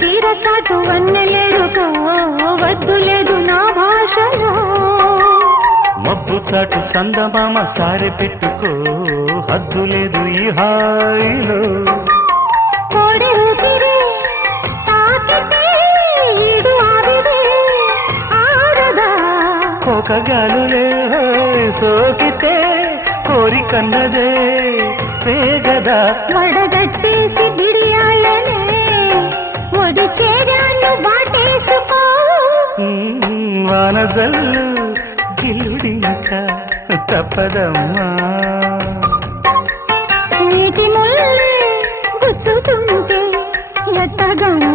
చీర చాటు వన్నెలేరుకో వద్దు లేదు నా భాషలో మబ్బు చాటు చందమామ సారె పెట్టుకో హద్దు లేదు ఈ హాయిలో కోడి ఊపిరి తాకితే ఈడు ఆవిరి ఆడదా ఒక గాలులే సోకితే కోరికన్నదే పేగదా వడగట్టేసి బిడియాలనే ఒడి చేరాను బాటేసుకో వానజల్లు గిల్లుడినక తప్పదమ్మా నీటి ముల్లే గుచ్చుతుంటే ఎట్టగమ్మా